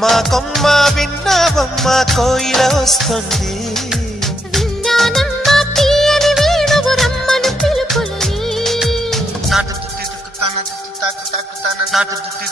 కొమ్మ కొమ్మ విన్నావమ్మ కోయిల వస్తుంది విన్నానమ్మ తీయని వేణువు రమ్మను పిలుపులని నాటు తుత్తి తుక్కుతాన తుత్తి తాకు తాకుతాన నాటు తుత్తి